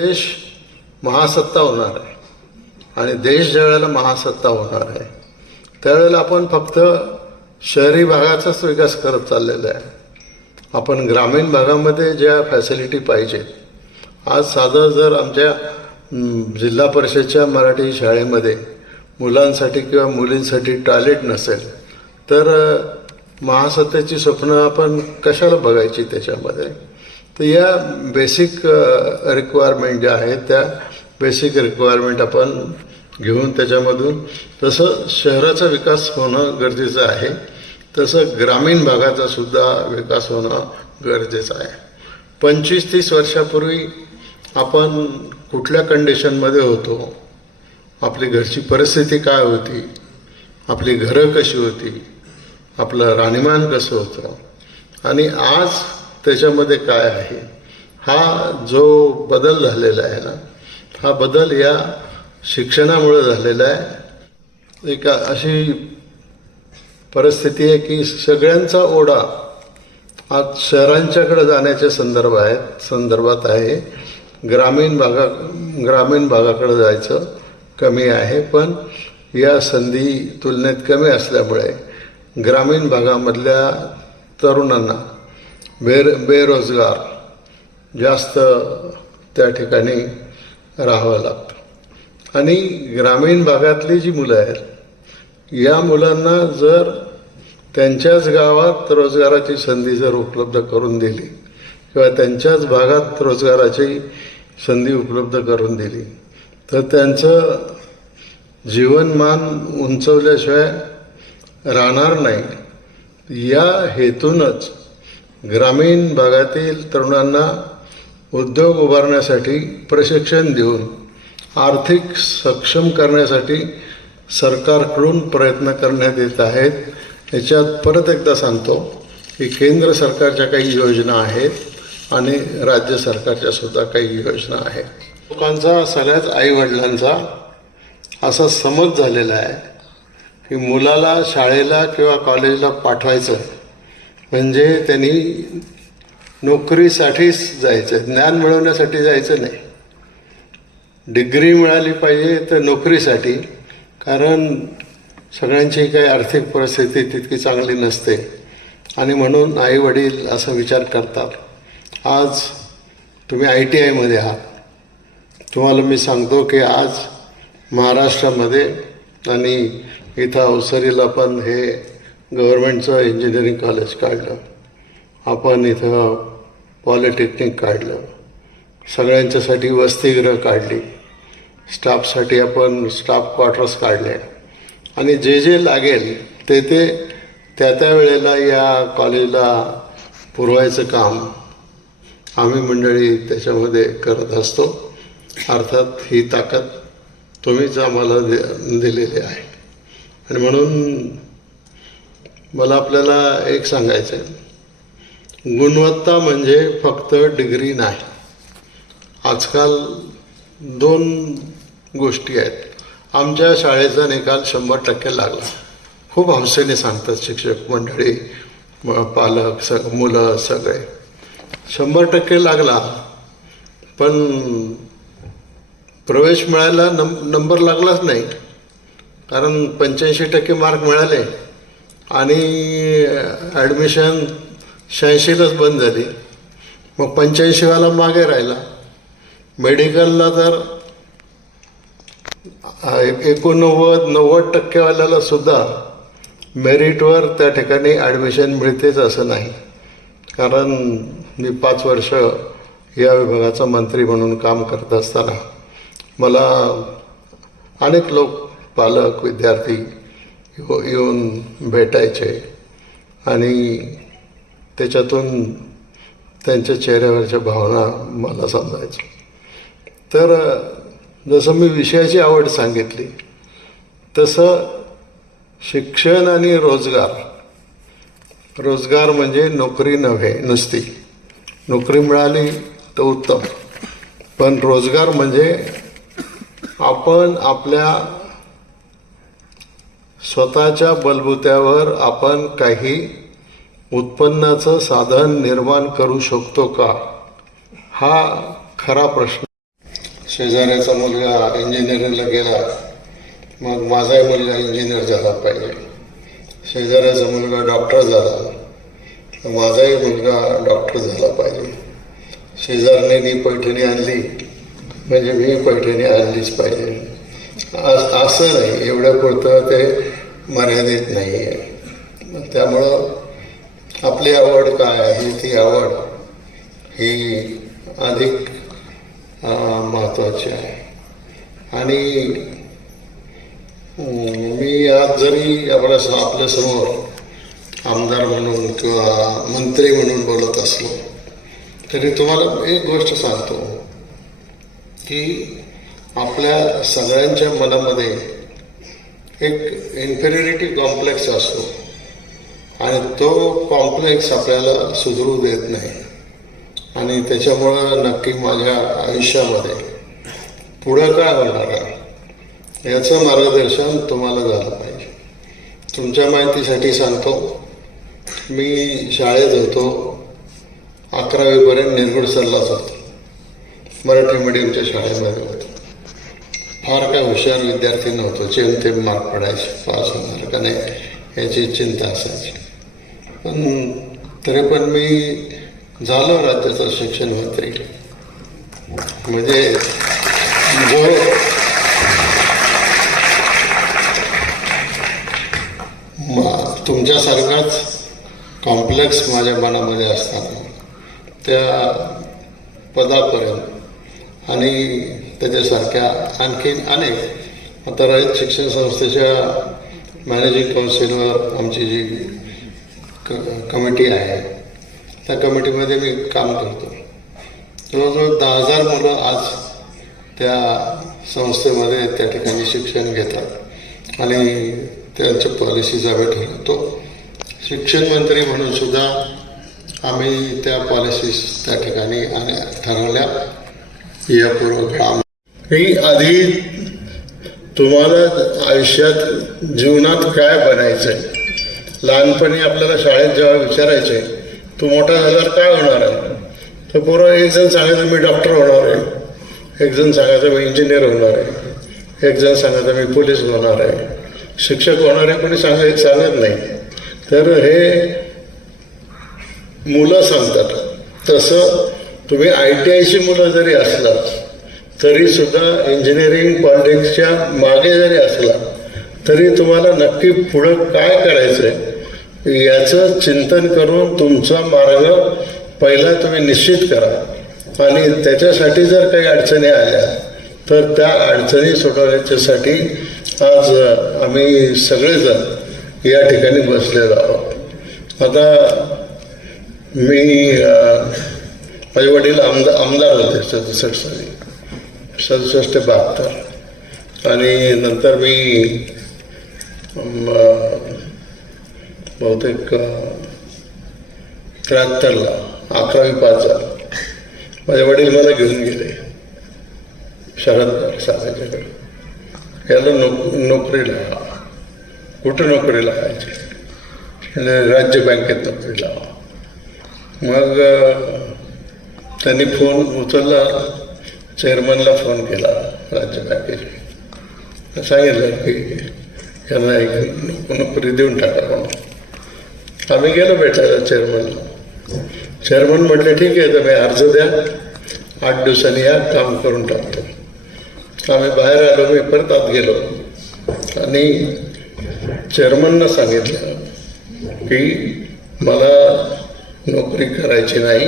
देश महासत्ता होणार आहे. आणि देश ज्या वेळेला महासत्ता होणार आहे त्यावेळेला आपण फक्त शहरी भागाचाच विकास करत चाललेला आहे. आपण ग्रामीण भागामध्ये ज्या फॅसिलिटी पाहिजेत आज साधं जर आमच्या जिल्हा परिषदच्या मराठी शाळेमध्ये मुलांसाठी किंवा मुलींसाठी टॉयलेट नसेल तर महासत्तेची स्वप्न आपण कशाला बघायची त्याच्यामध्ये? तर या बेसिक रिक्वायरमेंट uh, ज्या आहेत त्या बेसिक रिक्वायरमेंट आपण घेऊन त्याच्यामधून तसं शहराचा विकास होणं गरजेचं आहे. तसं ग्रामीण भागाचा सुद्धा विकास होणं गरजेचं आहे. पंचवीस तीस वर्षापूर्वी आपण कुठल्या कंडिशनमध्ये होतो? आपली घरची परिस्थिती काय होती? आपली घरं कशी होती? आपलं राहणीमान कसं होतं? आणि आज त्याच्यामध्ये काय आहे? हा जो बदल झालेला आहे ना हा बदल या शिक्षणामुळे झालेला आहे. एक अशी परिस्थिती आहे की सगळ्यांचा ओढा आज शहरांच्याकडे जाण्याच्या संदर्भ आहेत संदर्भात आहे. ग्रामीण भागा ग्रामीण भागाकडे जायचं कमी आहे पण या संधी तुलनेत कमी असल्यामुळे ग्रामीण भागामधल्या तरुणांना बेर बेरोजगार जास्त त्या ठिकाणी राहावं लागतं. आणि ग्रामीण भागातली जी मुलं आहेत या मुलांना जर त्यांच्याच गावात रोजगाराची संधी जर उपलब्ध करून दिली किंवा त्यांच्याच भागात रोजगाराची संधी उपलब्ध करून दिली तर त्यांचं जीवनमान उंचवल्याशिवाय राहणार नाही. या हेतूनच ग्रामीण भागातील तरुणांना उद्योग उभारण्यासाठी प्रशिक्षण देऊन आर्थिक सक्षम करण्यासाठी सरकारकडून प्रयत्न करण्यात येत आहेत. याच्यात परत एकदा सांगतो की केंद्र सरकारच्या काही योजना आहेत आणि राज्य सरकारच्या सुद्धा काही योजना आहेत. लोकांचा सगळ्याच आईवडिलांचा असा समज झालेला आहे की मुलाला शाळेला किंवा कॉलेजला पाठवायचं म्हणजे त्यांनी नोकरीसाठीच जायचं ज्ञान मिळवण्यासाठी जायचं नाही. डिग्री मिळाली पाहिजे तर नोकरीसाठी कारण सगळ्यांची काही आर्थिक परिस्थिती तितकी चांगली नसते. आणि म्हणून आई वडील असा विचार करतात आज तुम्ही आय टी आयमध्ये आहात. तुम्हाला मी सांगतो की आज महाराष्ट्रामध्ये आणि इथं अवसरीला पण हे गव्हर्मेंटचं इंजिनिअरिंग कॉलेज काढलं. आपण इथं पॉलिटेक्निक काढलं. सगळ्यांच्यासाठी वसतिगृह काढली. स्टाफसाठी आपण स्टाफ क्वार्टर्स काढले. आणि जे जे लागेल ते ते त्या त्या वेळेला या कॉलेजला पुरवायचं काम आम्ही मंडळी त्याच्यामध्ये करत असतो. अर्थात ही ताकद तुम्हीच आम्हाला दि दिलेली आहे. आणि म्हणून मला आपल्याला एक सांगायचं आहे गुणवत्ता म्हणजे फक्त डिग्री नाही. आजकाल दोन गोष्टी आहेत. आमच्या शाळेचा निकाल शंभर टक्के लागला. खूप हौसेने सांगतात शिक्षक मंडळी पालक सग मुलं सगळे. शंभर टक्के लागला. पण प्रवेश मिळायला नं नंबर लागलाच नाही. कारण पंच्याऐंशी टक्के मार्क मिळाले. आणि ॲडमिशन शहाऐंशीलाच बंद झाली. मग पंच्याऐंशीवाला मागे राहिला. मेडिकलला तर एकोणनव्वद नव्वद टक्केवाल्याला सुद्धा मेरिटवर त्या ठिकाणी ॲडमिशन मिळतेच असं नाही. कारण मी पाच वर्ष या विभागाचा मंत्री म्हणून काम करत असताना मला अनेक लोक पालक विद्यार्थी येऊ- येऊन भेटायचे. आणि त्याच्यातून त्यांच्या चेहऱ्यावरच्या भावना मला समजायच्या. तर जसं मी विषयाची आवड सांगितली तसं शिक्षण आणि रोजगार. रोजगार म्हणजे नोकरी नव्हे नसती. नोकरी मिळाली तर उत्तम. पण रोजगार म्हणजे आपण आपल्या स्वतःच्या बलबुत्यावर आपण काही उत्पन्नाचं साधन निर्माण करू शकतो का? हा खरा प्रश्न. शेजाऱ्याचा मुलगा इंजिनिअरिंगला गेला. मग माझाही मुलगा इंजिनियर झाला पाहिजे. शेजाऱ्याचा मुलगा डॉक्टर झाला. माझाही मुलगा डॉक्टर झाला पाहिजे. शेजारने मी पैठणी आणली. म्हणजे मी पैठणी आणलीच पाहिजे. असं नाही. एवढं पुरतं ते मर्यादित नाही आहे. त्यामुळं आपली आवड काय आहे? ती आवड ही अधिक महत्त्वाची आहे. आणि मी आज जरी आपल्या आपल्यासमोर आमदार म्हणून किंवा मंत्री म्हणून बोलत असलो तरी तुम्हाला एक गोष्ट सांगतो की आपल्या सगळ्यांच्या मनामध्ये एक इन्फेरिरिटी कॉम्प्लेक्स असतो. आणि तो कॉम्प्लेक्स आपल्याला सुधरू देत नाही. आणि त्याच्यामुळं नक्की माझ्या आयुष्यामध्ये पुढं काय होणार आहे याचं मार्गदर्शन तुम्हाला झालं पाहिजे. तुमच्या माहितीसाठी सांगतो मी शाळेत होतो अकरावीपर्यंत निर्गुड सरलाच होतो मराठी मीडियमच्या शाळेमध्ये. होतो फार काय हुशार विद्यार्थी नव्हतो. जेमतेम मार्क पडायचे. पास होणार का नाही? याची चिंता असायची. पण तरी पण मी झालो राज्याचा शिक्षण मंत्री. म्हणजे जो तुमच्यासारखाच कॉम्प्लेक्स माझ्या मनामध्ये असताना त्या पदापर्यंत. आणि त्याच्यासारख्या आणखीन अनेक आता रयत शिक्षण संस्थेच्या मॅनेजिंग काउन्सिलवर आमची जी क कमिटी आहे त्या कमिटीमध्ये मी काम करतो. जवळजवळ दहा हजार मुलं आज त्या संस्थेमध्ये त्या ठिकाणी शिक्षण घेतात आणि त्यांच्या पॉलिसीज आम्ही ठरवतो. शिक्षण मंत्री म्हणून सुद्धा आम्ही त्या पॉलिसीज त्या ठिकाणी आणि ठरवल्या. यापूर्व काम मी आधी तुम्हाला आयुष्यात जीवनात काय बनायचंय? लहानपणी आपल्याला शाळेत जेव्हा विचारायचे तू मोठा झाल्यावर काय होणार आहे? तर पोरं एक जण सांगायचं मी डॉक्टर होणार आहे. एक जण सांगायचं मी इंजिनियर होणार आहे. एक जण सांगायचं मी पोलीस होणार आहे. शिक्षक होणार आहे कोणी सांग सांगत नाही. तर हे मुलं सांगतात. तसं तुम्ही आय टी आयची मुलं जरी असलात तरी सुद्धा इंजिनिअरिंग पॉलिटिक्सच्या मागे जरी असला तरी तुम्हाला नक्की पुढं काय करायचं आहे याचं चिंतन करून तुमचा मार्ग पहिला तुम्ही निश्चित करा. आणि त्याच्यासाठी जर काही अडचणी आल्या तर त्या अडचणी सोडवण्याच्यासाठी आज आम्ही सगळेजण या ठिकाणी बसलेलो आहोत. आता मी माझे वडील आमदार आमदार होते सदुसष्ट साली सदुसष्ट बहात्तर. आणि नंतर मी बहुतेक त्र्याहत्तरला अकरावी पाच झालो. माझे वडील मला घेऊन गेले. शरद साहेबांच्याकडे. याला नोक नोकरी लावा कुठं नोकरी लावायची? राज्य बँकेत नोकरी लावा. मग त्यांनी फोन उचलला. चेअरमनला फोन केला राज्य बँकेचे सांगितलं की यांना एक नो- नोकरी देऊन टाका म्हणून. आम्ही गेलो भेटायला चेअरमनला. चेअरमन म्हटले ठीक आहे तुम्ही अर्ज द्या. आठ दिवसांनी या काम करून टाकतो. आम्ही बाहेर आलो मी परत आत गेलो. आणि चेअरमननं सांगितलं की मला नोकरी करायची नाही.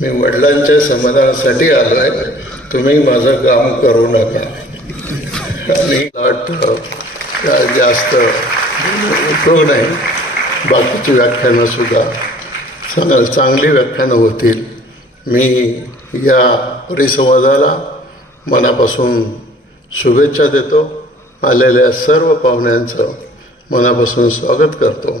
मी वडिलांच्या समाधानासाठी आलो आहे. तुम्ही माझं काम करू नका. आणि वाटतं जास्त उपयोग नाही. बाकीची व्याख्यानं सुद्धा चांगली व्याख्यानं होतील. मी या परिसंवादाला मनापासून शुभेच्छा देतो. आलेल्या सर्व पाहुण्यांचं मनापासून स्वागत करतो.